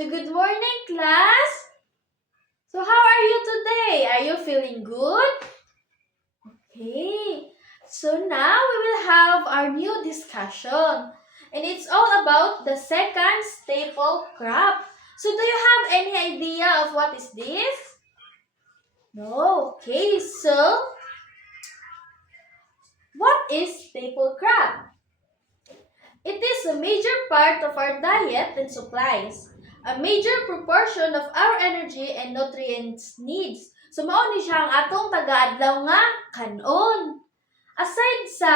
Good morning, class. So how are you today? Are you feeling good? Okay. So now we will have our new discussion. And it's all about the second staple crop. So do you have any idea of what is this? No. Okay. So what is staple crop? It is a major part of our diet and supplies. A major proportion of our energy and nutrients needs. So mao ni siya ang atong taga-adlaw nga kanon. Aside sa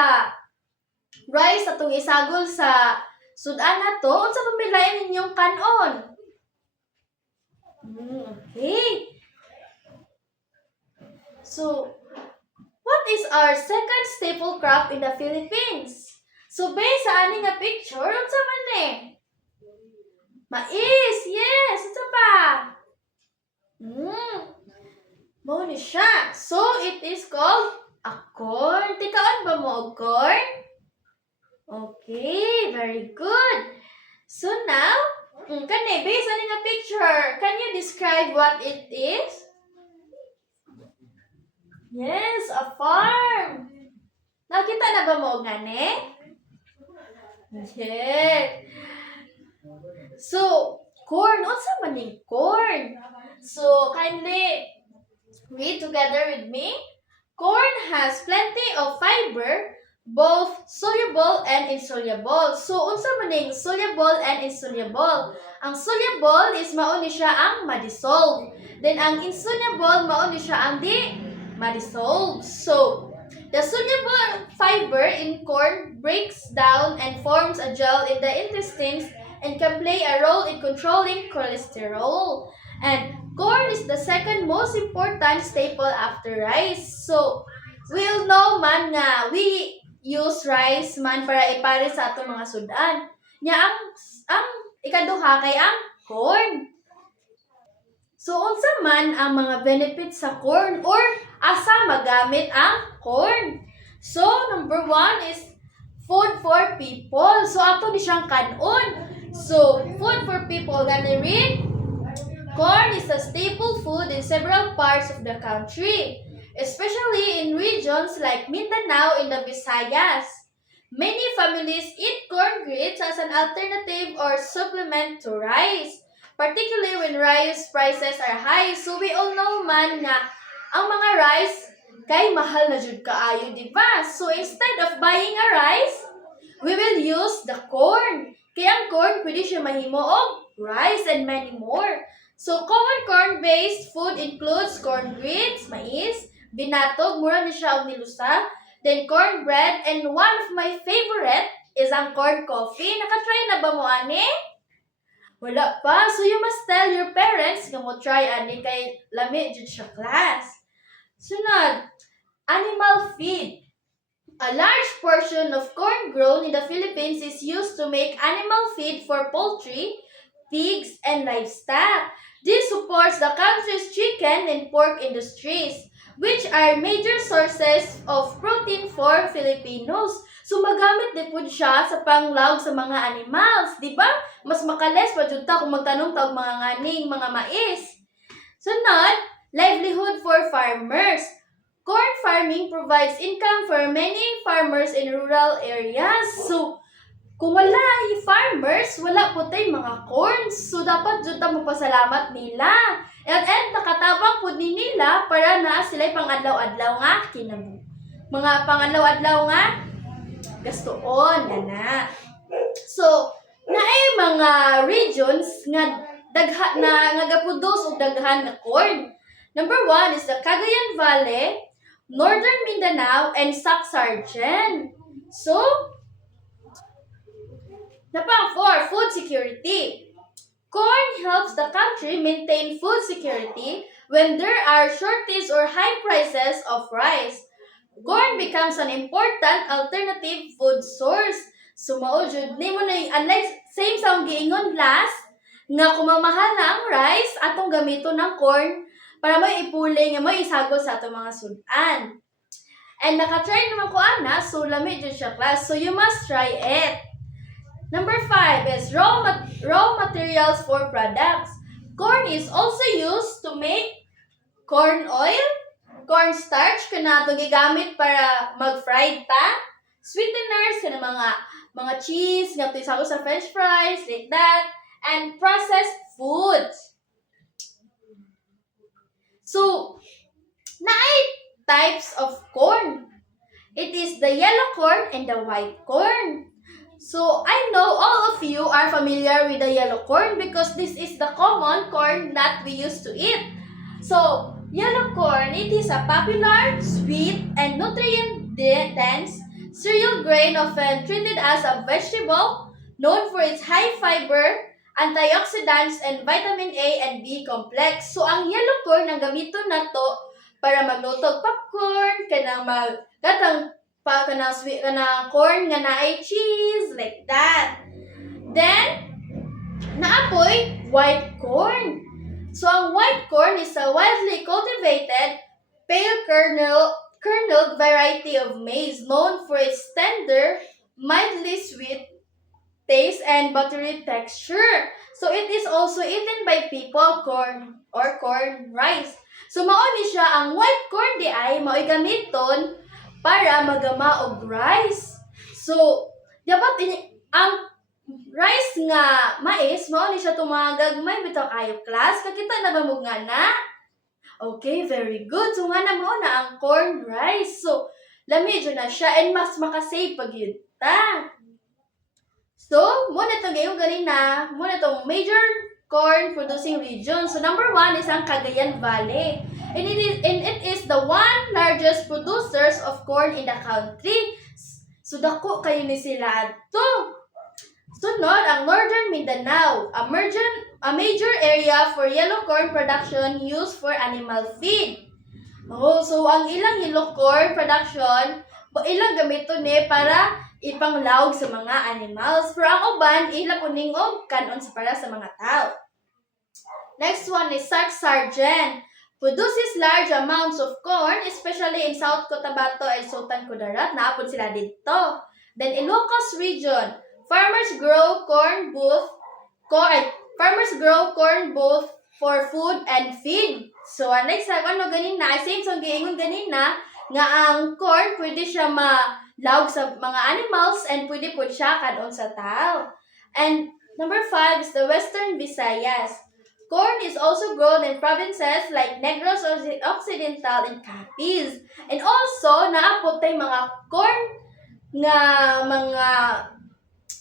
rice atong isagol sa sudan nato, unsa pa may lain ninyong kanon? Okay. So, what is our second staple crop in the Philippines? So based sa ani nga picture, unsa man ni? Mais, yes, unsa pa? Mao ni siya. So it is called a corn. Tikaon ba mo og corn? Okay, very good. So now, kani based ani nga picture, can you describe what it is? Yes, a farm. Nakita na ba mo og ngani? Yes. So, corn. Unsa man ning corn? So, kindly read together with me. Corn has plenty of fiber, both soluble and insoluble. So, unsa man ning soluble and insoluble? Ang soluble is mao ni siya ang ma-dissolve. Then, ang insoluble mao ni siya ang di ma-dissolve. So, the soluble fiber in corn breaks down and forms a gel in the intestines and can play a role in controlling cholesterol. And corn is the second most important staple after rice. So, we'll know man nga we use rice man para ipare sa atong mga sudan. Nya ang ikaduha kay ang corn. So, unsa man ang mga benefits sa corn or asa magamit ang corn? So, number 1 is food for people. So, ato di siyang kanon. So, food for people. Gonna read? Corn is a staple food in several parts of the country, especially in regions like Mindanao and the Visayas. Many families eat corn grits as an alternative or supplement to rice, particularly when rice prices are high. So we all know man nga ang mga rice kay mahal na jud kaayo, di ba? So instead of buying a rice, we will use the corn. Kaya ang corn pwede siya mahimo og rice and many more. So common corn-based food includes corn grits, mais, binatog, mura ni siya og nilusa, then cornbread, and one of my favorite is ang corn coffee. Nakatry na ba mo ani? Wala pa. So you must tell your parents nga mo try ani kay lami jud siya class. Sunod, animal feed. A large portion of corn grown in the Philippines is used to make animal feed for poultry, pigs, and livestock. This supports the country's chicken and pork industries, which are major sources of protein for Filipinos. So magamit din po siya sa panglawg sa mga animals, di ba? Mas makales pa jud ta kung magtanong ta og mga nganing mga mais. Sunod, livelihood for farmers. Corn farming provides income for many farmers in rural areas. So kung wala farmers, wala po tayong mga corn. So dapat jud ta magpasalamat nila. And nakatabang po ni nila para na sila pang-adlaw-adlaw nga kinabuhi. Mga pang-adlaw-adlaw nga gastoon na. So, naay mga regions nga dagha na nga gapudos og daghan nga corn. Number 1 is the Cagayan Valley, Northern Mindanao, and Sac-Sargent. So, napang 4, food security. Corn helps the country maintain food security when there are shortage or high prices of rice. Corn becomes an important alternative food source. So mao jud nimo na unlike same sa ang giingon last nga kung mamahal na ang rice atong gamiton ng corn para mo ipuli nga mo isagol sa atong mga sudan. And nakatry naman ko ana, so lami jud siya class. So you must try it. Number 5 is raw materials for products. Corn is also used to make corn oil, cornstarch kana to gigamit para mag-fried ta, sweeteners kana mga cheese nga isago sa french fries like that, and processed foods. So, naay types of corn. It is the yellow corn and the white corn. So, I know all of you are familiar with the yellow corn because this is the common corn that we used to eat. So, yellow corn, it is a popular, sweet, and nutrient-dense cereal grain often treated as a vegetable, known for its high fiber, antioxidants, and vitamin A and B complex. So, ang yellow corn, ang gamiton na to para maglutog popcorn, kanang sweet kanang corn nga naay cheese like that. Then naapoy white corn. So ang white corn is a widely cultivated pale kerneled variety of maize known for its tender, mildly sweet taste and buttery texture. So it is also eaten by people corn or corn rice. So mao ni siya ang white corn di ay mao'y gamiton para magama og rice. So, dapat ang rice nga mais, mao ni siya mga gagmay bitaw kayo class. Kakita na ba mo nga na? Okay, very good. So, nga na mo na ang corn rice. So, lami dyan na siya and mas makasave pag yun ta. So, muna itong gayong ganina, muna itong major corn producing region. So, number 1 is ang Cagayan Valley. And it is the one largest producers of corn in the country. So, dako kayo ni sila to. Sunod, ang Northern Mindanao, a major area for yellow corn production used for animal feed. Oh, so ang ilang yellow corn production, ilang gamito ni para ipanglawg sa mga animals. Pero ang uban, ilang kuning og kanon para sa mga tao. Next one is Sargent. Produces large amounts of corn, especially in South Cotabato and Sultan Kudarat. Naapod sila dito. Then, Ilocos region, farmers grow corn both for food and feed. So, next time, ganina, same song giingon ganina, nga ang corn, pwede siya malawg sa mga animals and pwede po siya kanon sa tao. And number 5 is the Western Visayas. Corn is also grown in provinces like Negros Occidental and Capiz. And also, naapot tay mga corn nga mga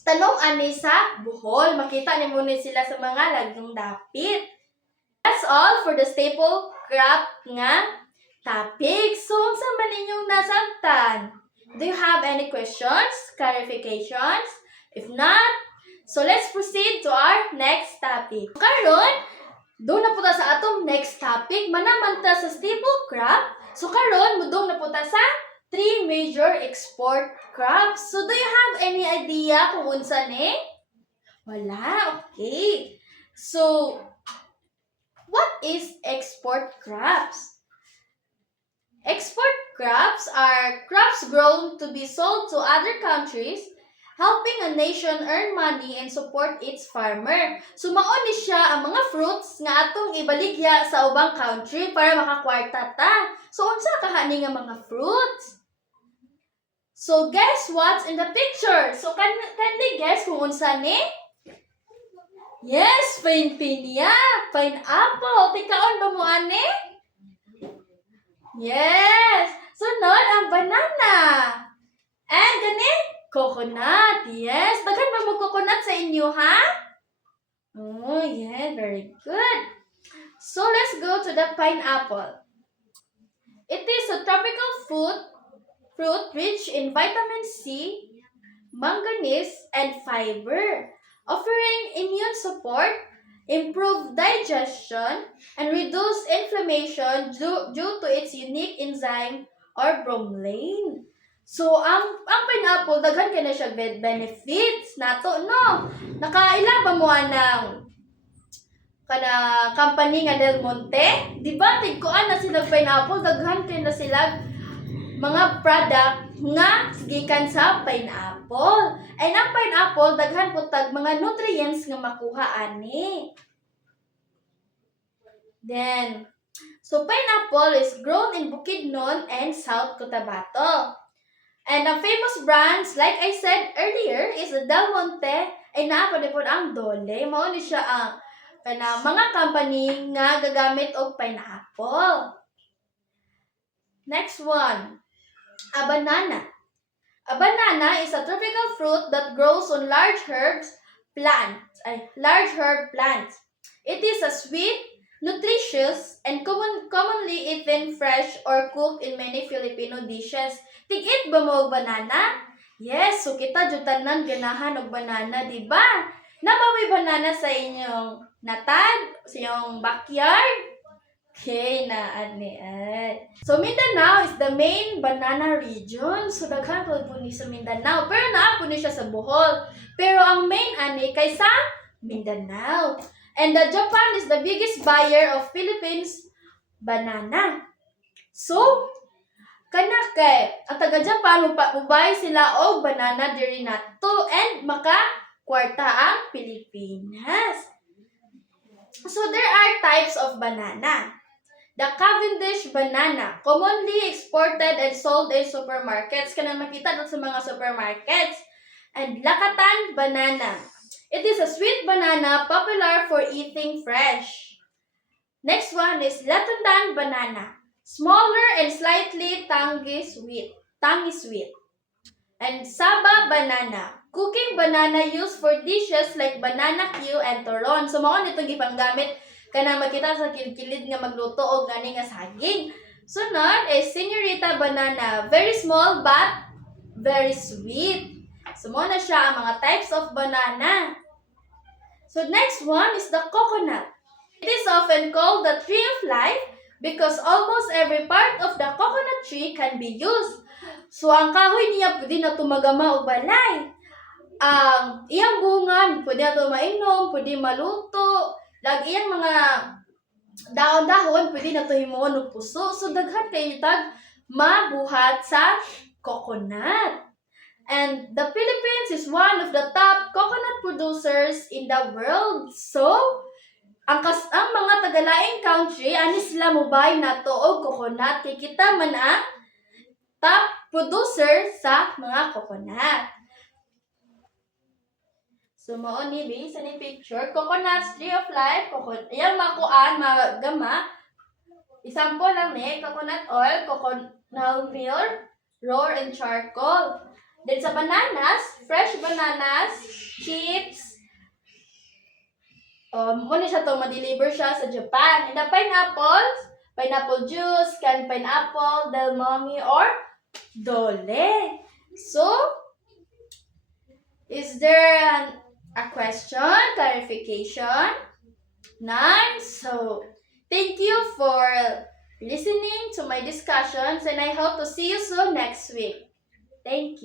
tanong ani sa Bohol. Makita ni muna sila sa mga lagyong dapit. That's all for the staple crop nga topic. So, sa man ninyong nasabtan? Do you have any questions, clarifications? If not, so let's proceed to our next topic. Karon, doon na po ta sa atong next topic. Manaman ta sa staple crop. So karon, mudong na po ta sa 3 major export crops. So do you have any idea kung unsa ni? Wala, okay. So, what is export crops? Export crops are crops grown to be sold to other countries, helping a nation earn money and support its farmer. So, mauni siya ang mga fruits nga atong ibaligya sa ubang country para makakwarta ta. So, unsa kahani nga mga fruits? So, guess what's in the picture? So, can they guess kung unsa ni? Yes, pinya, pineapple. Tikaon ba mo ani? Yes. Sunod ang banana. And gani? Coconut, yes. Daghan ba mo coconut sa inyo, ha? Oh, yeah, very good. So, let's go to the pineapple. It is a tropical fruit rich in vitamin C, manganese, and fiber, offering immune support, improved digestion, and reduce inflammation due to its unique enzyme or bromelain. So, ang pineapple, daghan ka na siya benefits nato, no? Nakaila ba mo ng company nga Del Monte? Di ba, tigkuan na sila pineapple, daghan ka na sila mga product nga gikan sa pineapple. Ay ang pineapple daghan po tag mga nutrients nga makuha ani. Then, so pineapple is grown in Bukidnon and South Cotabato. And ang famous brands, like I said earlier, is the Del Monte, ay naa pa po ang Dole. Mao ni siya ang mga company nga gagamit og pineapple. Next one, a banana. A banana is a tropical fruit that grows on large herb plants. It is a sweet, nutritious, and commonly eaten fresh or cooked in many Filipino dishes. Tig-eat ba mo og banana? Yes, so kita jutanan ganahan og banana, di ba? Nabawi banana sa inyong natad, sa inyong backyard? Okay, So, Mindanao is the main banana region. So, daghan po ni sa Mindanao. Pero naa po ni siya sa Bohol. Pero ang main ani kay sa Mindanao. And Japan is the biggest buyer of Philippines banana. So, kana kay ang taga Japan mubay sila og banana diri nato and maka-kwarta ang Pilipinas. So, there are types of banana. The Cavendish banana, commonly exported and sold in supermarkets. Kana makita sa mga supermarkets. And Lakatan banana. It is a sweet banana popular for eating fresh. Next one is Latandan banana. Smaller and slightly tangy sweet. And Saba banana. Cooking banana used for dishes like banana Q and turon. So, mao nito gipanggamit kana makita sa kilid nga magluto og gani nga saging. Sunod is Señorita banana, very small but very sweet. So mo na siya ang mga types of banana. So next one is the coconut. It is often called the tree of life because almost every part of the coconut tree can be used. So ang kahoy niya pwede na tumagama og balay. Ang iyang bunga pwede na mainom, pwede maluto. Iyang mga dahon-dahon, pwede na ito himuon ng puso. So, daghan kayo tag mabuhat sa coconut. And the Philippines is one of the top coconut producers in the world. So, ang mga tagalaing country, ani sila mubay na to og coconut. Kaya kita man ang top producer sa mga coconut. So, mao ni sa ni picture, coconut tree of life, ayan makuan, magama. Example lang ni, coconut oil, coconut milk, raw and charcoal. Then sa bananas, fresh bananas, chips, muna siya to, ma-deliver siya sa Japan. And the pineapples, pineapple juice, canned pineapple, Del Monte, or Dole. So, is there a question, clarification? None. So, thank you for listening to my discussions and I hope to see you soon next week. Thank you.